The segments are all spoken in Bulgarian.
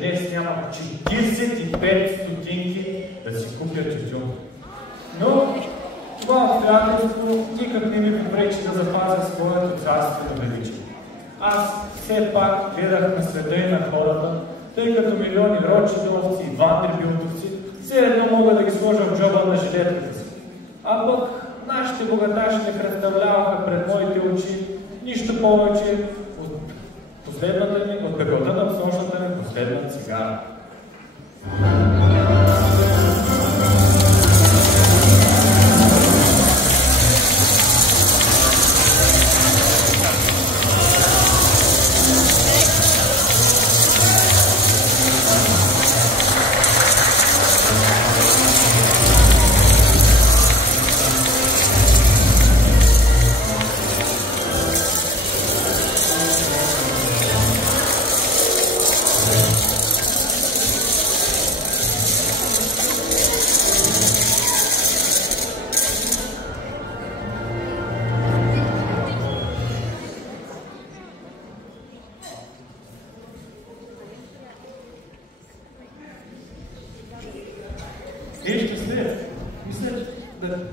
днес няма 45 стотинки да си купя тютюн. Но това обстоятелство никак не ми попречи да запазя своето царствено величие. Аз все пак гледах на света и на хората, тъй като милиони Ротшилдовци и Вандербилтовци все едно мога да ги сложа в джоба на жилетката си. А пък нашите богаташи не представляваха пред моите очи нищо повече от пепелта на всеобщата ми последна цигара.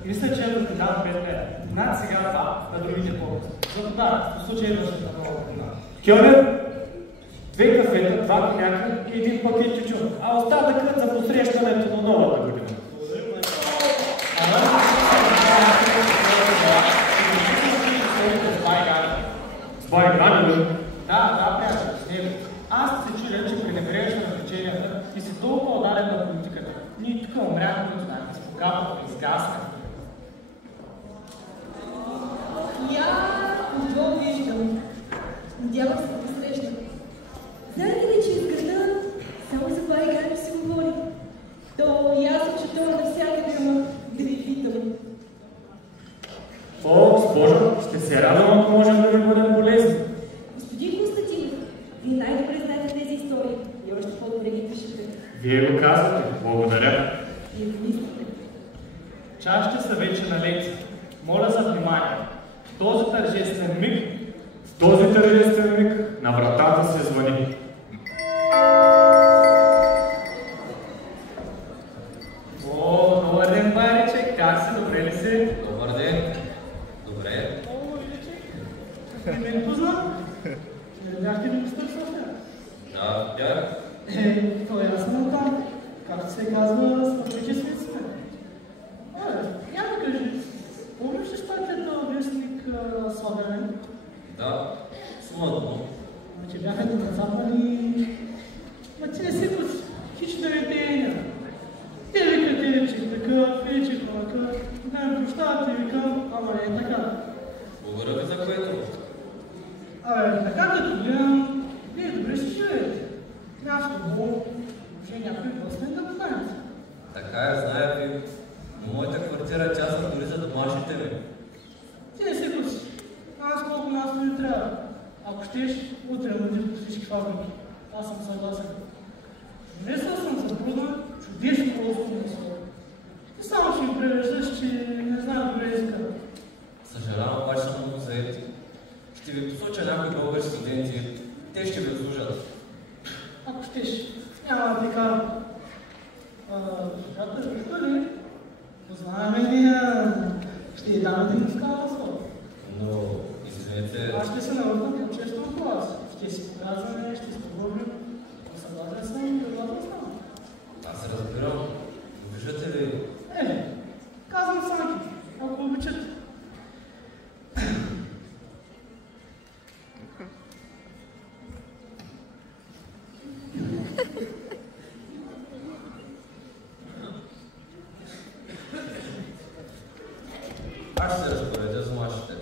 Мисля, че да ти дам 5 лева. Над сега това, на другите по-късно. Да, в случай да ще да много вина. Кьомер, 2 кафета, 2 коняка и 1 пакет тютюн, а остатъкът за посрещането на новата година. С байгани ли? Да, приятел, с него. Аз се чудя, че пренебрегваш на развлеченията и си толкова отдаден на политиката. Ние тук умряхме от знаем, с покапата, изгаснахме. Какво виждам? Надявам се да посрещам. Знаете ли, че из града само за байгани се говори? То и аз се чета навсякъде, ама да ви питам. О, госпожо, ще се радвам, ако можем да ви бъдем полезни. Господин Константинов, вие най-добре знаете тези истории и още по-добре ги пишете. Вие го казвате. Благодаря. Вие го мислите. Чашите са вече на лекция. Моля за внимание. В този тържествен миг на вратата се звъни. О, добър ден, байречек. Как си? Добре ли си? Добър ден. Добре. О, Илечек. Не ме познам. Не бяхте ли мистер София? Да, бях. То е ясно там. Както се казва, стратегически сме. Я ми кажи, помниш ли статията на вестник Славянин? Да, смътно. Че бяха ни нацапали. Ма ти не си тук. Хич да ви пееня. Те викат Елечек такъв, Елечек такъв. Да ми прощавате, викам, ама не е така. Благодаря ви за което. Така като гледам, вие добре си живеете. Място долу, въобще някой възстен да познавате. Така е, зная ви. Но моята квартира е частна дори за домашните ми. Ти не се куси. Аз колко място ми трябва. Ако щеш, утре мъдиш по всички фабрики. Аз съм съгласен. Внесъл съм запозна чудесно просто месо. Ти само ще ми превеждаш, че не знам добре езика. Съжалявам, обаче съм много заети. Ще ви посоча някои български студенти. Те ще ви служат. Ако щеш, няма да ти карам. Защо ли? Познаваме ли ще й дам един мускал. Но, извинете... Аз ще се навърна по-често от вас. Ще си показваме, ще се поговорим. Съгласен съм, предлагам стана. Аз се разбирам. Обиждате ли? Казвам Санки, ако обичате. Аз ще се разпоредя за мачите.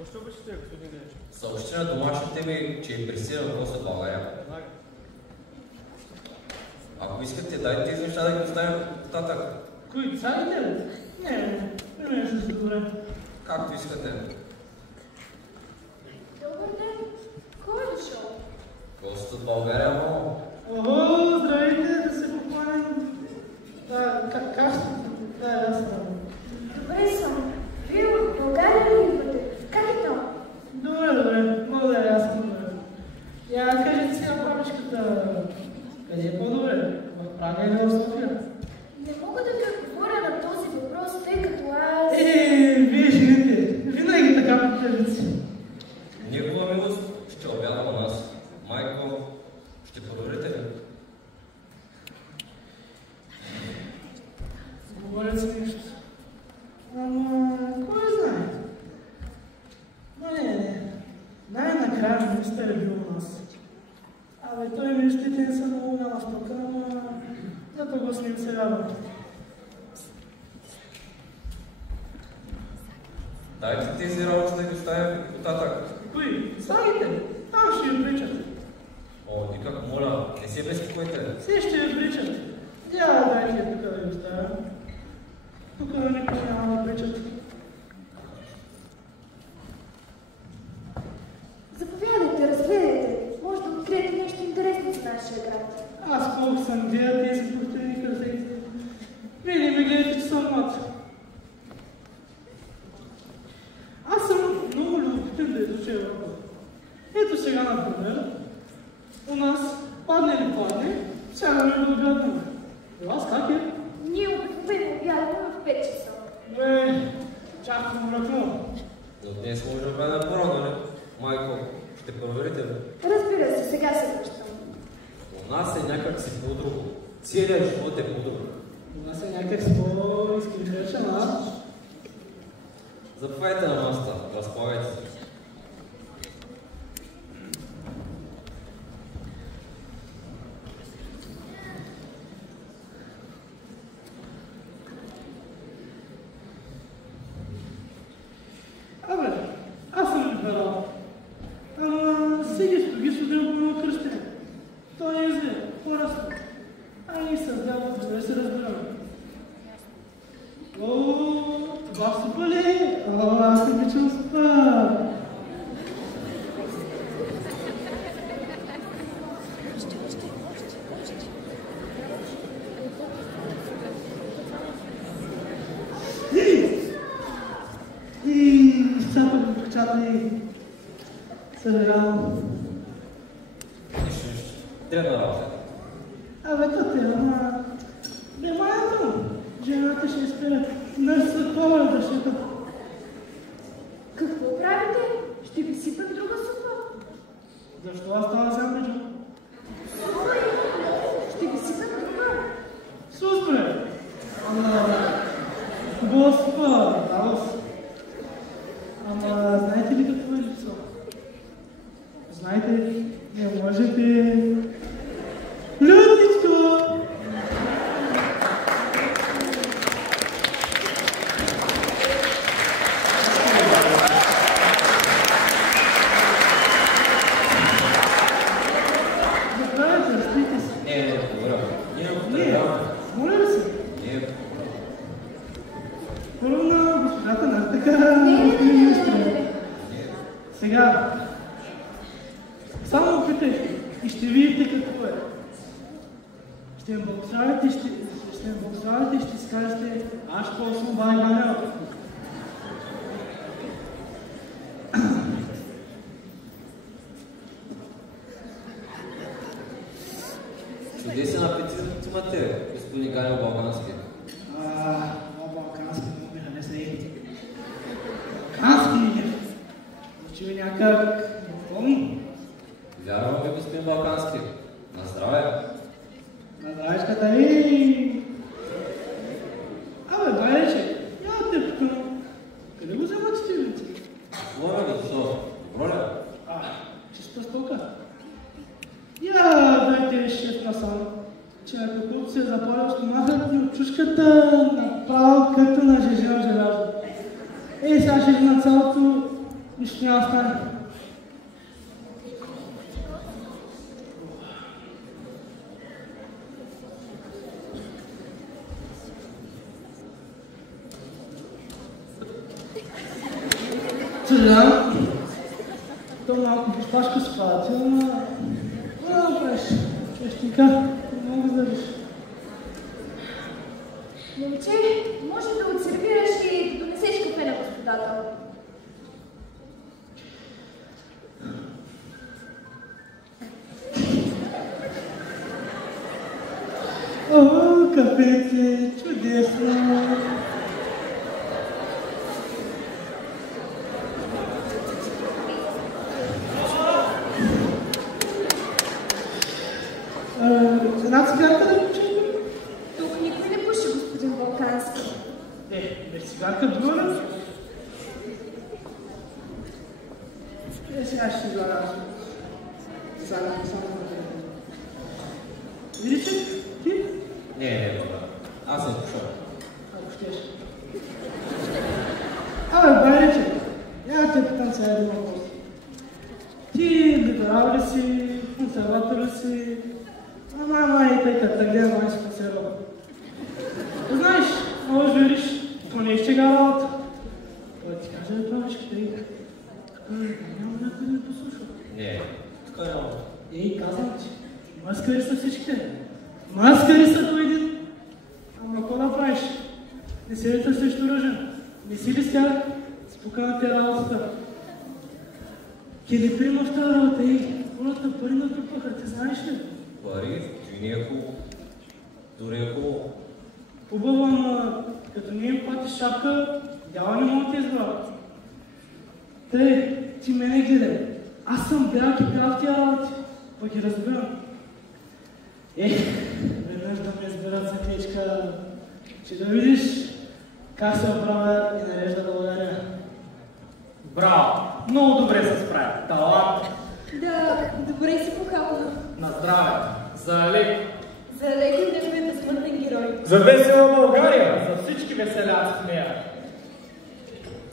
Защо обичате, господин Елечек? Съобщи на домашните ми, че им пресирам въпроса в България. Ако искате, дайте тези неща да ги оставим нататък. Кои, царите ли? Не ще се добре. Както искате. Добър ден. Кой е дошъл? Гост от България, но... Ого, здравейте, да се покланим. Как ще? Аз съм. Добре съм. Вие от България ли идвате? Как е там? Добре, благодаря, аз съм добре. Абе, той мечтите не са много голяма стока, ама зато го с ним се радвам. Дайте тези работи да ги оставим потатък. Кои? Слагите? Там ще ви обличат. О, никак, моля, не се безпокойте. Все ще ви обличат. Дайте тук да ви оставя. Тук никой няма да обличат. Заповядайте, разгледайте. Може да откриете нещо интересно за нашия град. Аз колко съм гледал тези пустени красети. Вие не ме гледате, че съм млад. Аз съм много любопитен да изуча Европа. Ето сега, например, у нас падне ли падне, сягаме да обядваме. У вас как е? Ние обикновено обядваме в 5 часа. Чак мръкно. Но днес може да бъде по-рано, не? Майко, ще проверите ли? Разбира се, сега се връщам. У нас е някак си по-друго. Целият живот е по-друго. У нас е някак си по-изключен, а? Заповядайте на масата, разполагайте се. Абе, аз съм либерал. Ама Сигис Тогис отдел по кръстен. Той е зле, по-ръсно. А ние създават, за да се разбираме. О, това супа ли? О, аз не обичам супа. Изцапах бухчата и събирам. Трябва работа. Абе, тате, ама... Внимателно! Жената ще изпее нърса коледа, ще да... Какво правите? Ще ви сипам друга супа. Защо аз това съм бежа? Супа? Ще ви сипам друга. Сус, бре! Ама... Госпа, алос. Ама, знаете ли какво е липсо? Знаете ли? Не можете... Лютичко! Заповядайте, спите си. Не, добре. Ние Не, повторяваме. моля ли се? Не, Първо на госпожата, нали така? Не. Сега, само опитайте и ще видите какво е. Ще ме благославите и ще си кажете, аз ще съм България. чудесен апетит имате, господин Ганел Балкански. Балкански много ми хареса и. Балкански! Звучи някак непълно. Вярвам ви, господин Балкански. На здраве. На здравечката и... Абе, байче, я те пукано. Къде го вземат стивици? Моля ви, защо? Добро ли? Чиста стока. Я, дайте шеф насам. Че ако се запаля стомахът и от чушката, направо като на жежел желязо. Ей, сега ще на цялото, нищо няма стане. Съжалявам. То малко бушпашка ситуация, но... Преш, честика, не мога да виж. Момче, може да отсервираш и да донесеш кафе на господата. О, кафете, чудесно! Една цигарка да почекам? Тук никой не пуши, господин Балкански. Без цигарка друга? Сега ще си заража. Само Ириче, ти? Не, баба. Аз не пошъл. Ако щеш. Байриче, я те питам сега един въпрос. Ти либерал ли си, консерватор ли си? Ама и тъй като гледа май си консерватор. Знаеш, може да видиш, това не е щега работа. Той ти каже да правиш къде. Няма някой да ме послушва. Не, така няма. Ей, казвам ти, маскари са всичките. Маскари са до един. Ама какво да правиш? Не си ли срещу ръжен? Не си ли с тях? Спука на тя работата. Кили прима в тази работа, ей, хората пари натрупаха, ти знаеш ли? Пари, ти не е хубаво. Дори е хубаво. Хубаво, ама като не им платиш шапка, дяла не мога да те избавят. Тъй, ти мене гледай. Аз съм бял и бял в тия работи. Пък ги разбирам. Веднъж да ме изберат за клечка, че да видиш как се оправя и нарежда България. Браво! Много добре се справя. Талант! Да, добре си похапана. На здраве! За Олег! За Олег и неговите смъртен герой. За весела България! За всички веселят в нея!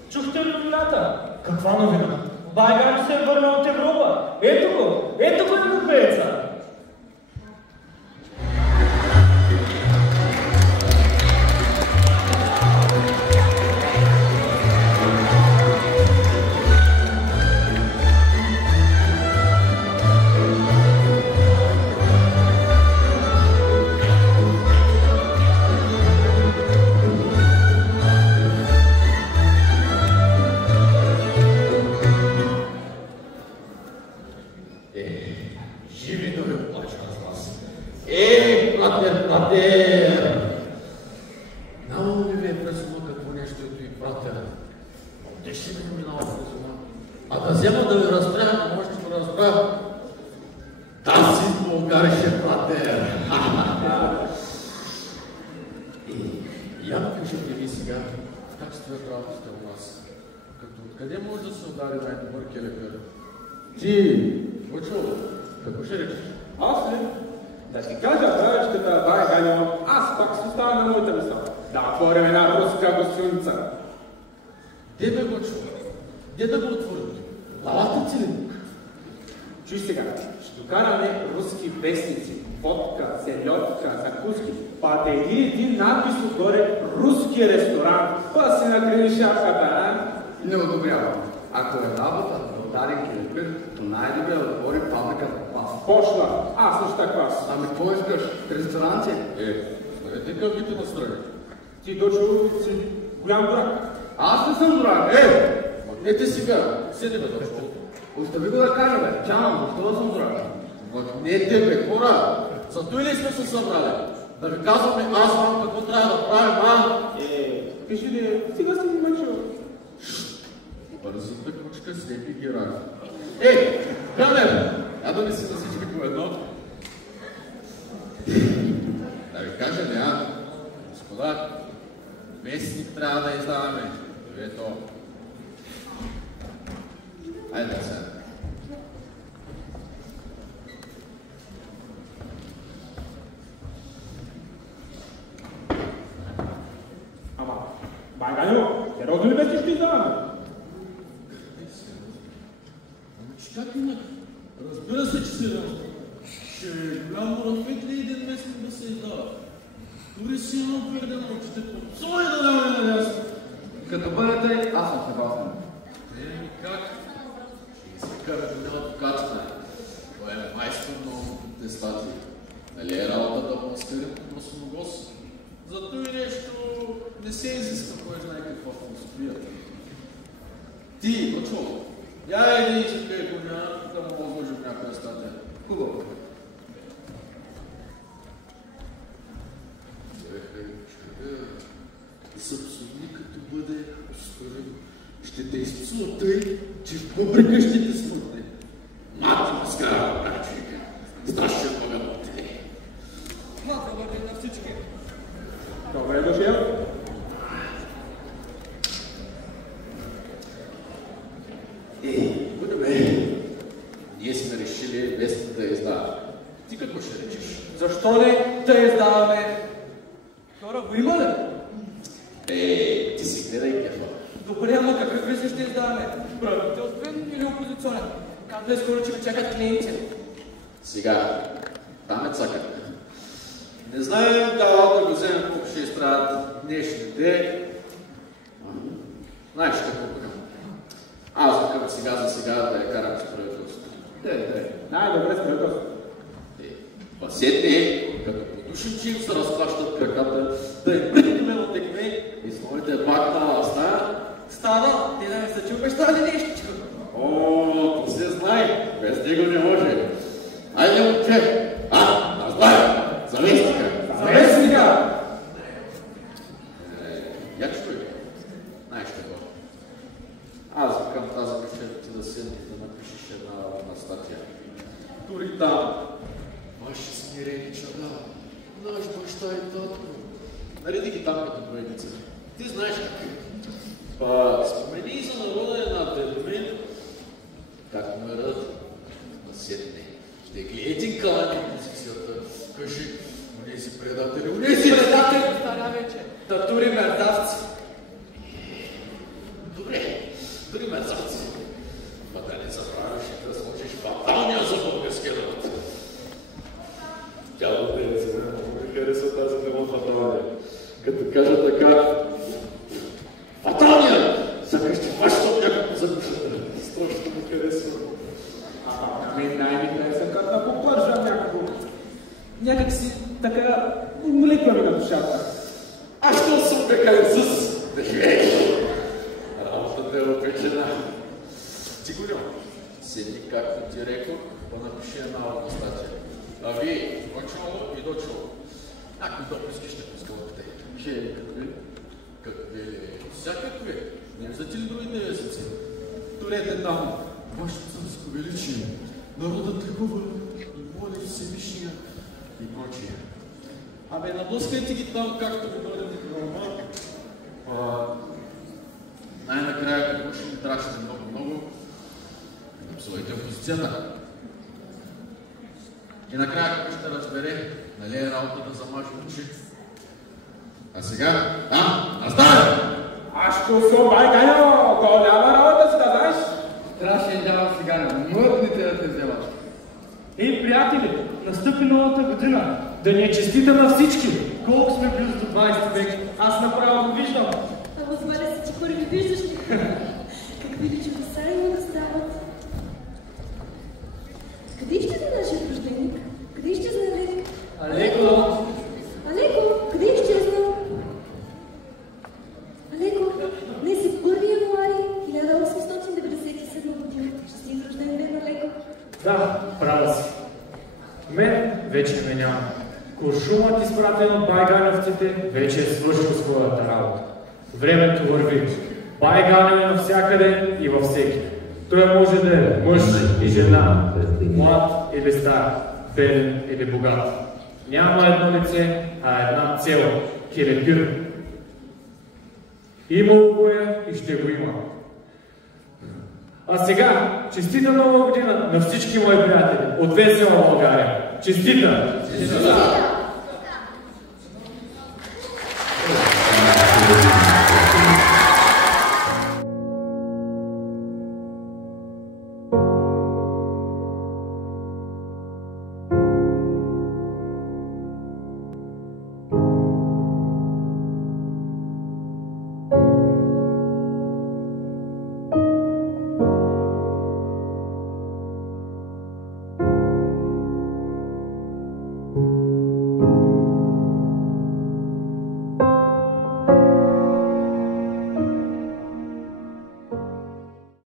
Чухте ли новината? Каква новина? Байган се е върнал от Европа! Ето го! Ето го европееца! Не одобрявам. Ако е работа да удари келепир, то най-добре да отвори паблика за клас. Почна! Аз неща клас. Ами какво искаш? Ресторанция? Ставете къвите настрани. Ти, Дочо, си голям дурак. Аз не съм дурак, Мъкнете сега. Седи бе, Дочо. Остави го да кажа, бе. Чамам, защо да съм дурак? Мъкнете бе, хора. За той ли сме се събрали? Да ви казваме аз вам какво трябва да правим, а? Кажи ли, сега си ми мъчил. Бързата кучка слепи ги рага. Камер! Я да не си на всички по едно. Да ви кажа, няма. Господа, вестник трябва да издаваме. Ето. Айде сега. Ама, Байганю, сериозно ли беше ще издаваме? Как инак? Разбира се, че сериозно. Ще е голям рафет ли един местник да се издава? Дори си имам перде на очите, подсой да даваме на място. Като бъдете, аз съм съгласен. Как? Ще изкара година покачване. Това е майстор на опитните статии. Нали е работа да маскарим под маслоногос? Зато и нещо не се изиска, кой знае какво философията. Ти, Дочо, я иди и чекай коня, да му възложим някоя статия. Хубаво. Съпсовник като бъде ускорен, ще те изцуна тъй, че в бъбрика ще те смътне. Мати маскара, как човека, страшен могъл от тебе. Мата върви на всички. Добре дошъл. Будеме, ние сме решили вестник да издава. Ти какво ще речеш? Защо не да издаваме? Хора, го има ли? Ти си гледай кефа. Добре, ама какъв визия ще издаваме? Правителствен или опозиционен? Казвай скоро, че ме чакат клиенти. Сега, там е цакът. Не знаем да го вземем колко ще изправят днешните. Знаеш какво бъргам? Аз викам сега за сега да я карам с правителството. Най-добре с правителството. Пасете, като подушим, че им се разплащат краката, да им придиме от текме и с моите бакта стая. Става, ти да ми са, че обещали нещо. О, то се знае, без него не може. Айде, момче! Назлая! Заместника! Заместника! Я чуй. Знаеш какво? Аз викам тази вечер ти да седнеш да напишеш една статия. Дори там. Ваши смирени чада, наш баща и татко. Нареди ги там като двойница. Ти знаеш какви. Спомени и за народа една дедомен, как умерат да седне. Ще гледайте калани позицията. Кажи, унези предатели, унези предатели! Старя вече. Татури мердавци. Добре, дори мерзавци. Ма да не забравяш и да сложиш фаталния за българския народ. Тя да не се хареса тази дума фаталния. Като кажа така, фаталния! Сакаш ти вашето някакво за душата. Страшно ми харесва. Мен най-ми хареса като да попържам някакво. Някак си така умлеква ми на душата. А що съм така Исус? Да живееш! Работата е опечена. Ти го няма. Седни както ти рекох, да напиши една одна статия. А вие, очоло и дочоло. Някакви дописки ще пускавате. Че какви ли? Всякакви. Не виждате ли другите вестници? Торете там. Вашето царско величие. Народът ликува и моли Всевишния и прочие. Абе, наблъскайте ги там, както ви дойде в гроба. Най-накрая, какво ще ни трачите много-много, напсувайте опозицията. И накрая, какво ще разбере, нали е работа да замажи очи. А сега, наставя! Аз ще съм байканьо, голяма работа си да знаеш. Страшен дявол сега на мътните да те вземат. Ей, приятели, настъпи новата година. Да ни е честита на всички. Колко сме близо до 20 век, аз направо го виждам. Ама зваля си, че първи виждаш ли? Какви ли чудеса има да стават? Къде ще е нашия рожденик? Къде ще знае? Алеко! Алеко, къде изчезна? Алеко, днес е 1 януари 1897 година. Щастлив рожден ден, Алеко. Да, права си. Мен вече ме няма. Куршумът, изпратен от байганевците, вече е свършил своята работа. Времето върви. Байганев е навсякъде и във всеки. Той може да е мъж и жена, млад или стар, беден или богат. Няма едно лице, а една цел – келепир. Имало го е и ще го има. А сега, честита нова година на всички мои приятели от весела България. Честита! Честита!